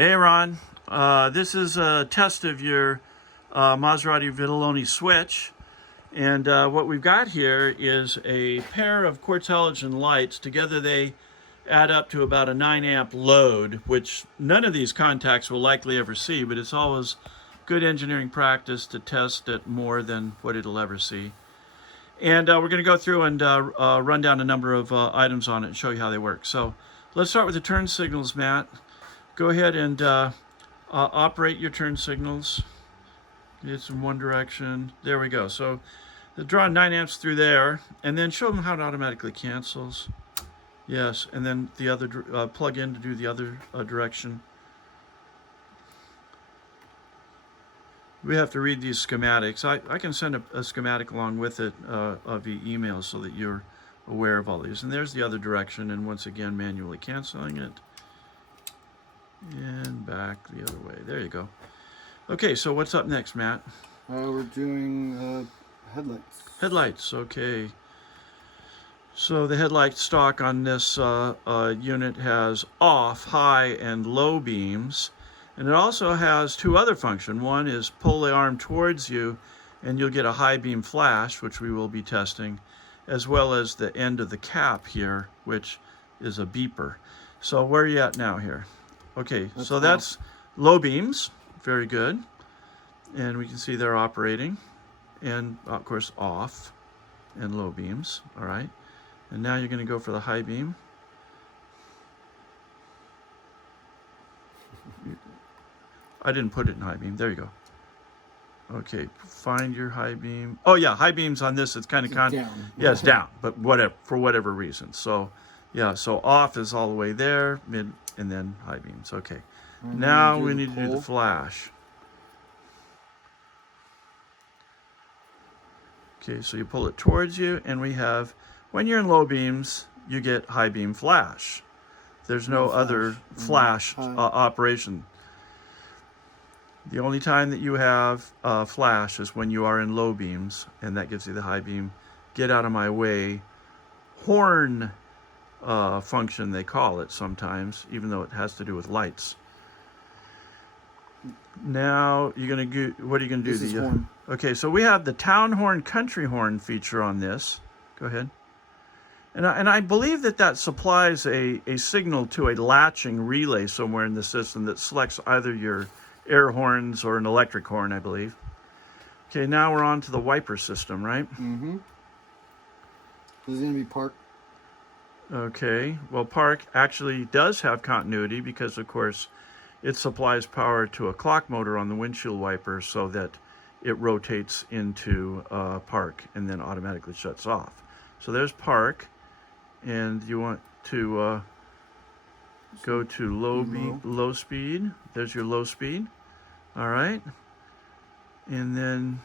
Hey Ron, this is a test of your Maserati Vitaloni switch, and what we've got here is a pair of quartz halogen lights. Together they add up to about a 9 amp load, which none of these contacts will likely ever see, but it's always good engineering practice to test at more than what it'll ever see. And we're going to go through and run down a number of items on it and show you how they work. So let's start with the turn signals, Matt. Go ahead and operate your turn signals. It's in one direction. There we go. So draw 9 amps through there, and then show them how it automatically cancels. Yes, and then the other plug in to do the other direction. We have to read these schematics. I can send a schematic along with it via email so that you're aware of all these. And there's the other direction, and once again manually canceling it. And back the other way. There you go. Okay, so what's up next, Matt? We're doing headlights. Headlights, okay. So the headlight stock on this unit has off, high, and low beams. And it also has two other functions. One is pull the arm towards you and you'll get a high beam flash, which we will be testing, as well as the end of the cap here, which is a beeper. So where are you at now here? Okay, so that's low beams, very good. And we can see they're operating. And of course off and low beams, all right. And now you're gonna go for the high beam. I didn't put it in high beam, there you go. Okay, find your high beam. Oh yeah, high beams on this, it's kind of down. Yeah, it's down, but whatever, for whatever reason. So yeah, so off is all the way there, mid, and then high beams. Okay. Now we need to do the flash. Okay, so you pull it towards you, and we have, when you're in low beams, you get high beam flash. There's no other flash operation. The only time that you have flash is when you are in low beams, and that gives you the high beam, get out of my way, horn function they call it sometimes, even though it has to do with lights. Now you're gonna go, what are you gonna do? This is horn. Okay, so we have the town horn, country horn feature on this. Go ahead. And I believe that supplies a signal to a latching relay somewhere in the system that selects either your air horns or an electric horn, I believe. Okay, now we're on to the wiper system, right? Mm-hmm. This is gonna be park. Okay, well park actually does have continuity because of course it supplies power to a clock motor on the windshield wiper so that it rotates into park and then automatically shuts off. So there's park, and you want to go to low speed. There's your low speed. All right. And then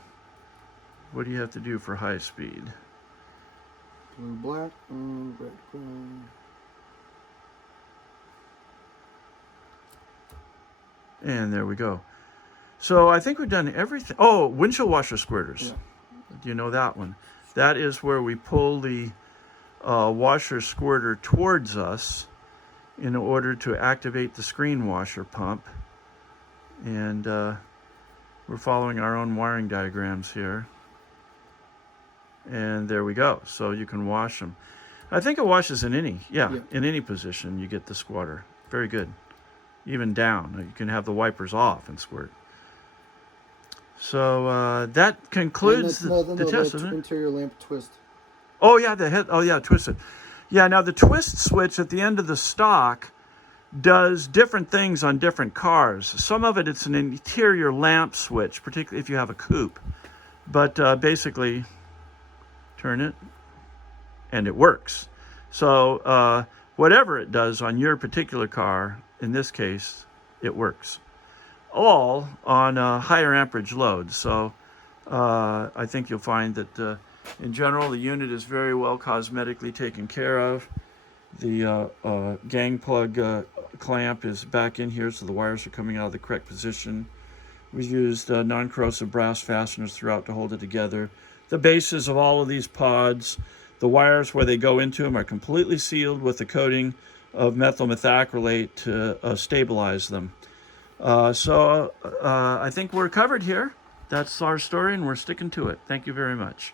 what do you have to do for high speed? Blue, black, red, green. And there we go. So I think we've done everything. Oh, windshield washer squirters. Yeah. Do you know that one? That is where we pull the washer squirter towards us in order to activate the screen washer pump. And we're following our own wiring diagrams here. And there we go. So you can wash them. I think it washes in any, in any position you get the squirter. Very good. Even down. You can have the wipers off and squirt. So that concludes the test, isn't it? Interior lamp twist. Oh yeah, the head. Oh yeah, twisted. Yeah, now the twist switch at the end of the stock does different things on different cars. Some of it's an interior lamp switch, particularly if you have a coupe. But basically, turn it, and it works. So whatever it does on your particular car, in this case, it works. All on higher amperage loads. So I think you'll find that in general the unit is very well cosmetically taken care of. The gang plug clamp is back in here, so the wires are coming out of the correct position. We've used non-corrosive brass fasteners throughout to hold it together. The bases of all of these pods, the wires where they go into them, are completely sealed with a coating of methyl methacrylate to stabilize them. So I think we're covered here. That's our story, and we're sticking to it. Thank you very much.